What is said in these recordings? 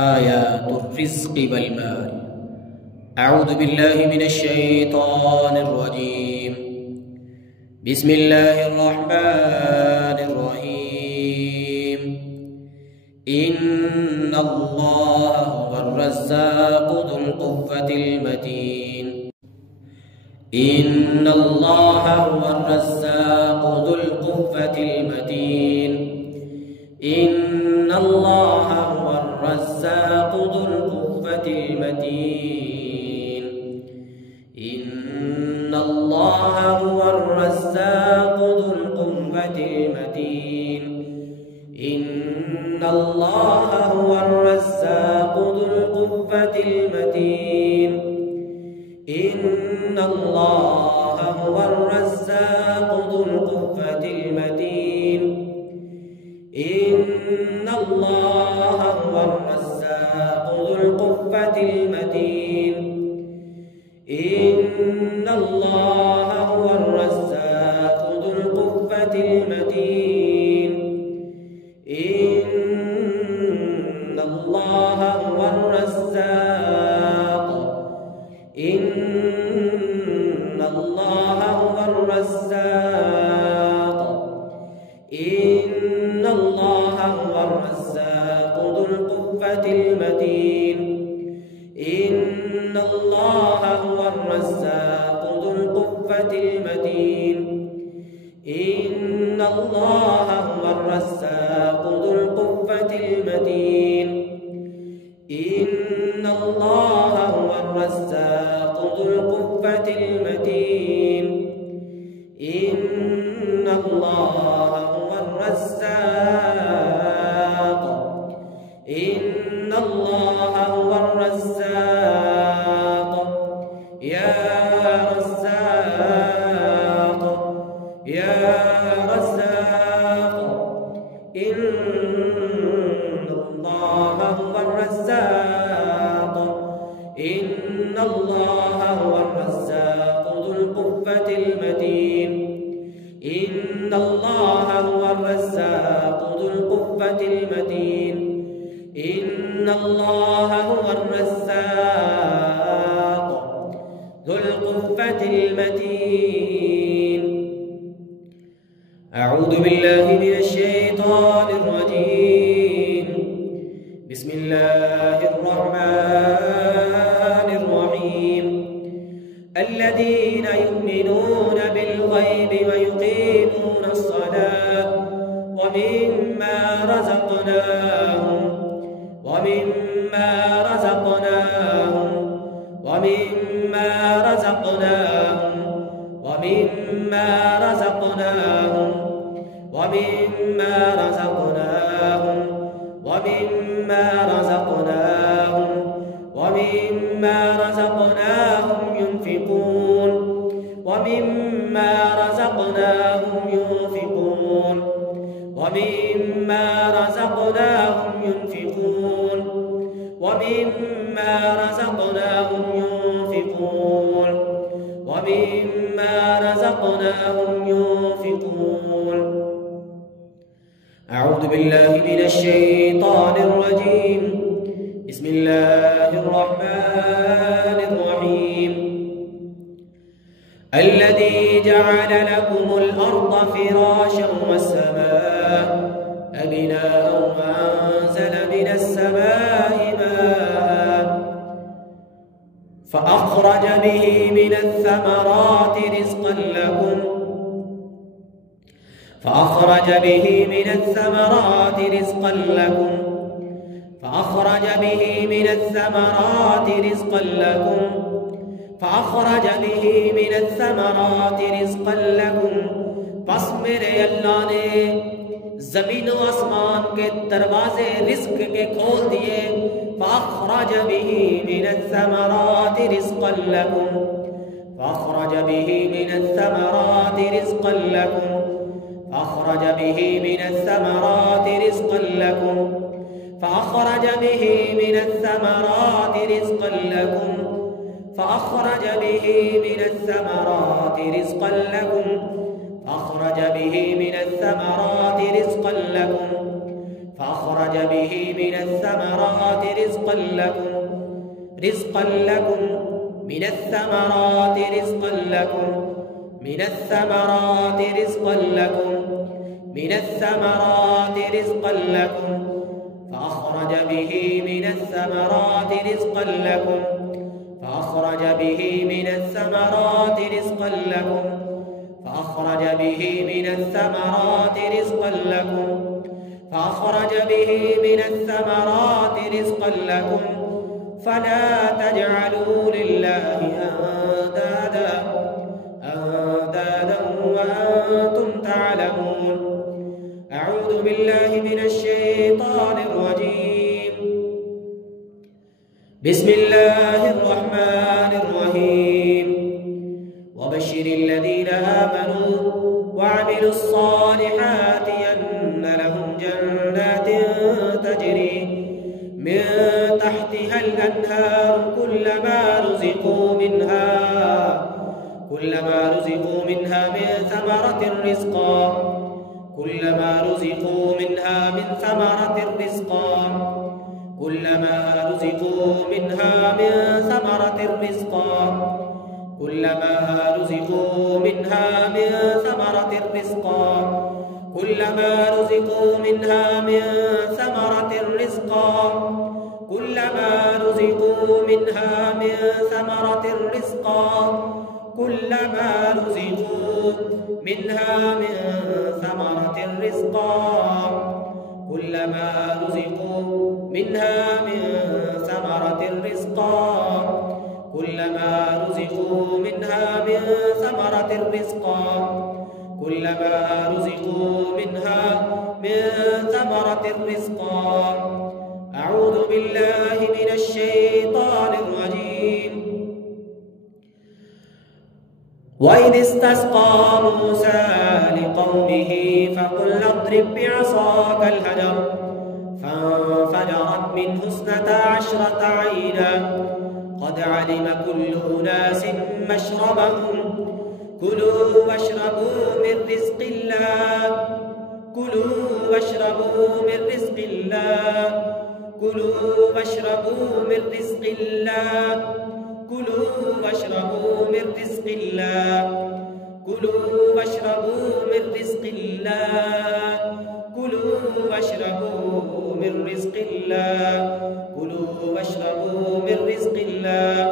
آيات الرزق والمال. أعوذ بالله من الشيطان الرجيم. بسم الله الرحمن الرحيم. إن الله هو الرزاق ذو القوة المتين. إن الله هو الرزاق ذو القوة المتين. إن الله هو الرزاق ذو القوة المتين. إن الله هو الرزاق ذو القوة المتين. إن الله هو الرزاق ذو القوة المتين. إن الله هو الرزاق ذو القوة المتين. إن الله هو الرزاق ذو القوة المتين. إن الله هو الرزاق ذو القوة المتين. إن الله هو الرزاق. إن الله هو الرزاق. إن الله هو الرزاق ذو القوة المتين. إن الله هو الرزاق ذو القوة المتين. إن الله هو الرزاق ذو القوة المتين. إن الله هو الرزاق ذو القوة المتين. إن الله هو الرزاق. إن الله هو الرزاق. يا رزاق يا رزاق. إن الله هو الرزاق. إن الله هو الرزاق ذو القوة المتين. إن الله هو الرزاق ذو القوة المتين. إن الله هو الرزاق ذو القوة المتين. أعوذ بالله من الشيطان الرجيم. بسم الله الرحمن الرحيم. الذين يؤمنون بالغيب ويقيمون الصلاة ومما رزقناهم ينفقون. ومما رزقناهم ينفقون. ومما رزقناهم ينفقون. ومما رزقناهم ينفقون. ومما رزقناهم ينفقون. أعوذ بالله من الشيطان الرجيم. بسم الله الرحمن الرحيم. الذي جعل لكم الأرض فراشا والسماء بناء وأنزل من السماء ماء فأخرج به من الثمرات رزقا لكم. فأخرج به من الثمرات رزقا لكم. فأخرج به من الثمرات رزقا لكم. فأخرج به من الثمرات رزقا لكم. بس میرے اللہ نے زمین و آسمان کے دروازے رزق کے کھول دیے. فأخرج به من الثمرات رزقا لكم. فأخرج به من الثمرات رزقا لكم. فأخرج به من الثمرات رزقا لكم. فأخرج به من الثمرات رزقا لكم. فأخرج به من الثمرات رزقا لكم. فأخرج به من الثمرات رزقا لكم. فأخرج به من الثمرات رزقا لكم من الثمرات رزقا لكم من الثمرات رزقا لكم من الثمرات رزقا لكم فأخرج به من الثمرات رزقا لكم فأخرج به من الثمرات رزقا لكم فأخرج به من الثمرات رزقا لكم فأخرج به من الثمرات رزقا لكم فلا تجعلوا لله أندادا وأنتم تعلمون. أعوذ بالله من الشيطان الرجيم. بسم الله الرحمن الرحيم. وبشر الذين آمنوا وعملوا الصالحات أن لهم جنات تجري من تحتها الأنهار كلما رزقوا منها من ثمرة رزقا كلما رزقوا منها من ثمرة رزقا كلما رزقوا منها من ثمرة رزقا كلما رزقوا منها من ثمرة رزقا كلما رزقوا منها من ثمرة رزقا كلما رزقوا منها من ثمرة رزقا كلما رزقوا منها من ثمرة رزقا كلما رزقوا منها من ثمرة رزقا كلما رزقوا منها من ثمرة رزقا كلما رزقوا منها من ثمرة رزقا. أعوذ بالله من الشيطان الرجيم. وإذ استسقى موسى لقومه فقل اضرب بعصاك الحجر فانفجرت منه 12 عينا قد علم كل أناس مشربهم كلوا واشربوا من رزق الله كلوا واشربوا من رزق الله كلوا واشربوا من رزق الله كلوا واشربوا من رزق الله كلوا واشربوا من رزق الله كلوا واشربوا من رزق الله كلوا واشربوا من رزق الله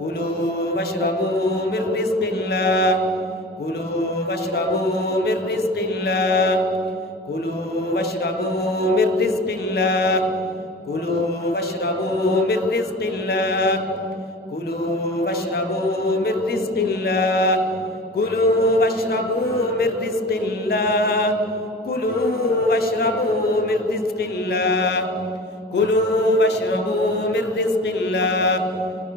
كلوا واشربوا من رزق الله كلوا واشربوا من رزق الله كلوا واشربوا من رزق الله كلوا واشربوا من رزق الله كلوا واشربوا من رزق الله كلوا واشربوا من رزق الله كلوا واشربوا من رزق الله كلوا واشربوا من رزق الله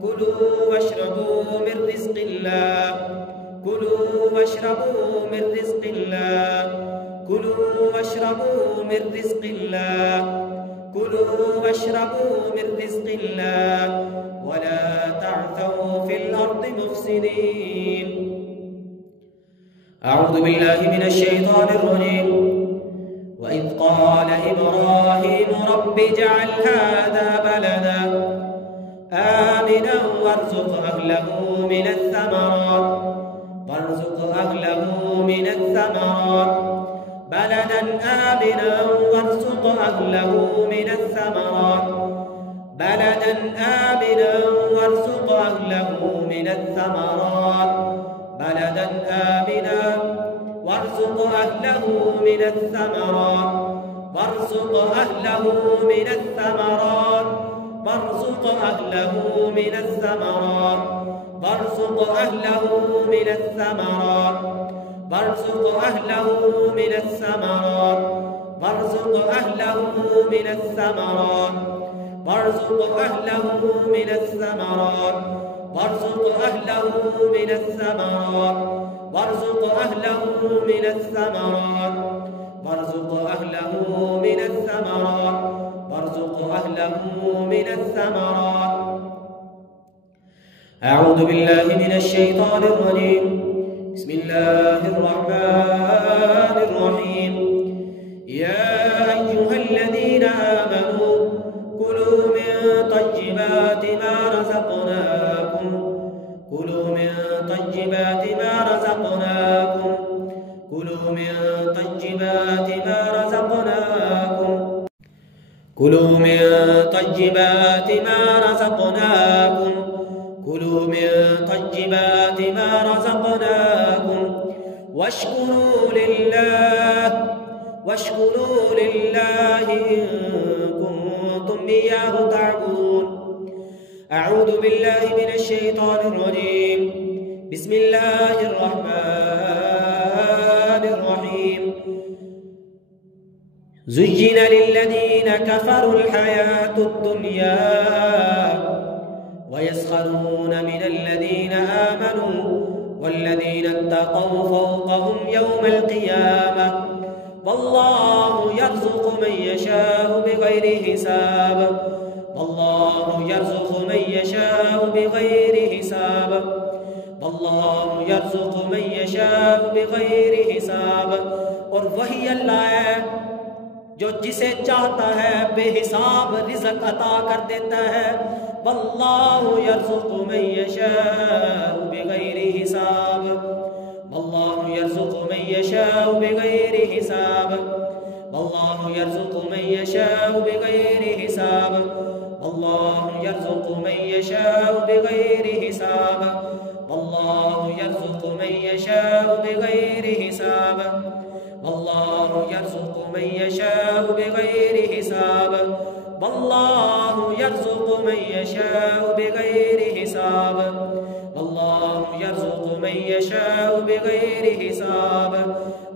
كلوا واشربوا من رزق الله كلوا واشربوا من رزق الله كلوا واشربوا من رزق الله كلوا واشربوا من رزق الله ولا تعثوا في الأرض مفسدين. أعوذ بالله من الشيطان الرجيم. وإذ قال إبراهيم رب اجعل هذا بلدا آمنا وارزق أهله من الثمرات بلدا آمنا وارزق أهله من الثمرات بلدا آمنا وارزق أهله من الثمرات بلدا آمنا وارزق أهله من الثمرات وارزق أهله من الثمرات وارزق أهله من الثمرات وارزق أهله من الثمرات وارزق أهله من الثمرات وارزق أهله من الثمرات وارزق أهله من الثمرات وارزق أهله من الثمرات وارزق أهله من الثمرات وارزق أهله من الثمرات وارزق أهله من الثمرات. أعوذ بالله من الشيطان الرجيم. بسم الله الرحمن الرحيم. يا أيها الذين الذين آمنوا كلوا من طيبات ما رزقناكم كلوا من طيبات ما رزقناكم كلوا من طيبات ما رزقناكم كلوا من طيبات ما رزقناكم كلوا من طيبات ما رزقناكم واشكروا لله إن كنتم إياه تعبدون. أعوذ بالله من الشيطان الرجيم. بسم الله الرحمن الرحيم. زين للذين كفروا الحياة الدنيا ويسخرون من الذين آمنوا والذين اتقوا فوقهم يوم القيامة والله يرزق من يشاء بغير حساب والله يرزق من يشاء بغير حساب والله يرزق من يشاء بغير حساب. और वही अल्लाह है जो जिसे चाहता है बेहिसाब रिज़्क़ अता कर देता है। वल्लाहु यर्ज़ुक़ु मन यशाअ बिग़ैरि हिसाब वल्लाहु यर्ज़ुक़ु मन यशाअ बिग़ैरि हिसाब वल्लाहु यर्ज़ुक़ु मन यशाअ बिग़ैरि हिसाब वल्लाहु यर्ज़ुक़ु मन यशाअ बिग़ैरि हिसाब वल्लाहु यर्ज़ुक़ु मन यशाअ बिग़ैरि हिसाब वल्लाहु यर्ज़ुक़ु मन यशाअ बिग़ैरि हिसाब वल्लाहु यर्ज़ुक़ु मन यशाअ बिग़ैरि हिसाब वल्लाहु यर्ज़ुक़ु मन यशाअ बिग़ैरि हिसाब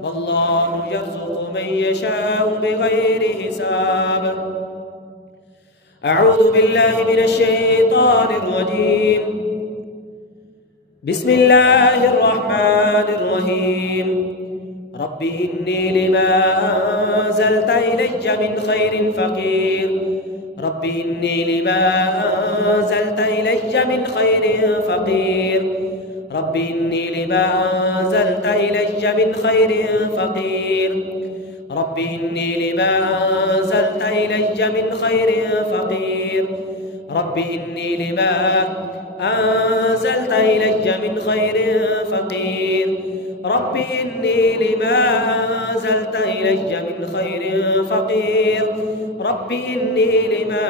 वल्लाहु यर्ज़ुक़ु मन यशाअ बिग़ैरि हिसाब। अऊज़ु बिल्लाहि मिनश शैतानिर रजीम। बिस्मिल्लाहिर रहमानिर रहीम। रब्बि इन्नी लिमा अंज़ल्त इलय्य मिन खैरिन फ़क़ीर रब्बि इन्नी लिमा अंज़ल्त इलय्य मिन खैरिन फ़क़ीर रब्बि इन्नी लिमा अंज़ल्त इलय्य मिन खैरिन फ़क़ीर रब्बि इन्नी लिमा अंज़ल्त इलय्य मिन खैरिन फ़क़ीर रब्बि इन्नी लिमा अंज़ल्त इलय्य मिन खैरिन फ़क़ीर रब्बि इन्नी लिमा अंज़ल्त इलय्य मिन खैरिन फ़क़ीर रब्बि इन्नी लिमा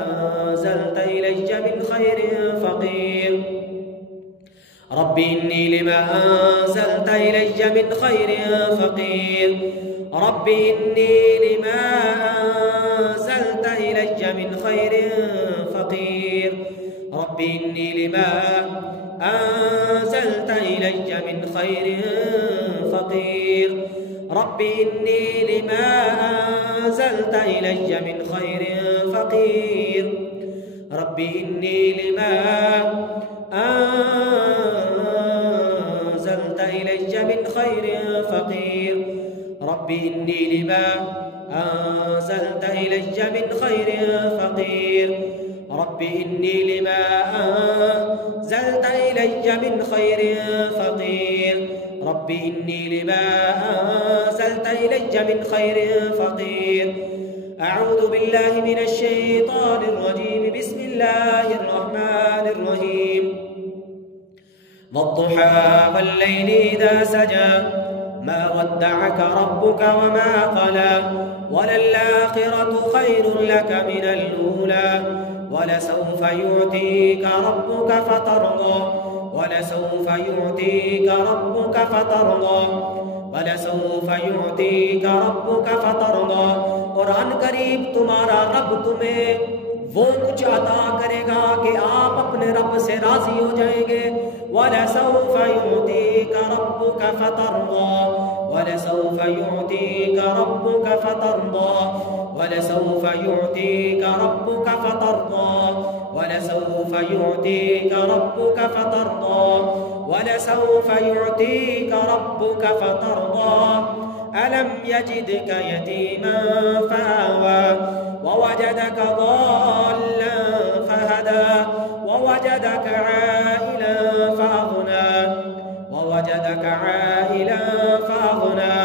अंज़ल्त इलय्य मिन खैरिन फ़क़ीर रब्बि इन्नी लिमा अंज़ल्त इलय्य मिन खैरिन फ़क़ीर रब्बि इन्नी लिमा अंज़ल्त इलय्य मिन खैरिन फ़क़ीर रब्बि इन्नी लिमा أنزلت إلي من خير فقير ربي إني لما أنزلت إلي من خير فقير ربي إني لما أنزلت إلي من خير فقير ربي إني لما أنزلت إلي من خير فقير ربي إني لما أنزلت إلي من خير فقير ربي إني لما أنزلت إلي من خير فقير. أعوذ بالله من الشيطان الرجيم. بسم الله الرحمن الرحيم. والضحى والليل إذا سجى ما ودعك ربك وما قلى وللآخرة خير لك من الأولى ولسوف يعطيك ربك فترضى ولسوف يعطيك ربك فترضى ولسوف يعطيك ربك فترضى. और अनकरीब तुम्हारा रब तुम्हें वो कुछ अता करेगा कि आप अपने रब से राजी हो जाएंगे। वलसौफ युअतीका रब्बुका फतरदा वलसौफ युअतीका रब्बुका फतरदा वलसौफ युअतीका रब्बुका फतरदा वलसौफ युअतीका रब्बुका फतरदा वलसौफ युअतीका रब्बुका फतरदा ألم يجدك يتيما فآوى ووجدك ضالا فهدى ووجدك عائلا فأغنى ووجدك عائلا فأغنى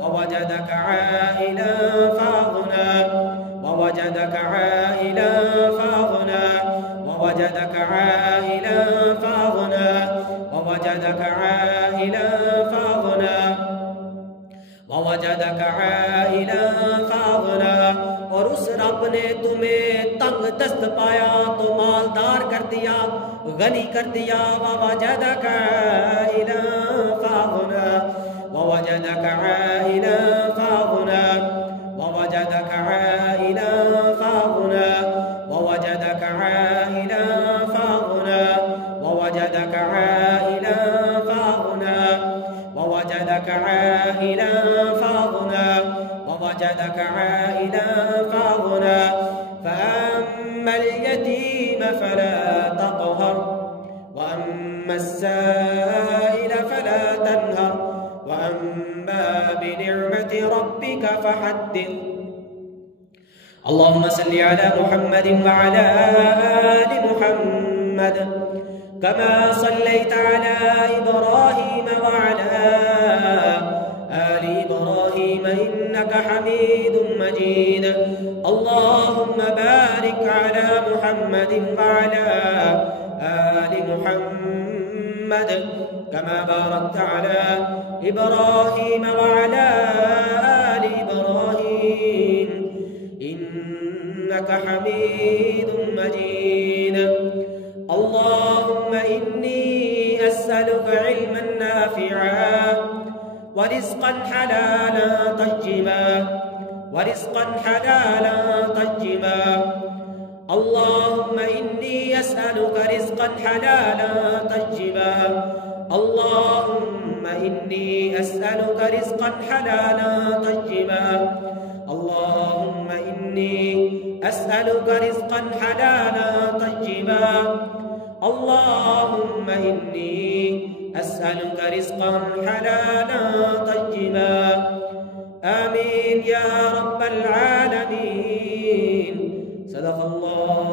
ووجدك عائلا فأغنى ووجدك عائلا فأغنى ووجدك عائلا فأغنى ووجدك عائلا فأغنى। और उस रब ने तुम्हें तंग दस्त पाया तो मालदार कर दिया, गनी कर दिया। ववजदक आइला फागना ववजदक आइला फागना ववजदक आइला फागना ववजदक आइला फागना ववजदक आइला फागना ववजदक आइला फागना ووجدك عائلا فأغنى فأما اليتيم فلا تقهر وأما السائل فلا تنهر وأما بنعمة ربك فحدث. اللهم صل على محمد وعلى آل محمد كما صليت على إبراهيم وعلى آل إبراهيم إنك حميد مجيد. اللهم بارك على محمد وعلى آل محمد كما باركت على إبراهيم وعلى آل إبراهيم إنك حميد مجيد. اللهم إني أسألك علما نافعا ورزقا حلالا طيبا ورزقا حلالا طيبا. اللهم إني أسألك رزقا حلالا طيبا. اللهم إني أسألك رزقا حلالا طيبا. اللهم إني أسألك رزقا حلالا طيبا. اللهم إني أسألك رزقا حلالا طيبا. آمين يا رب العالمين. صدق الله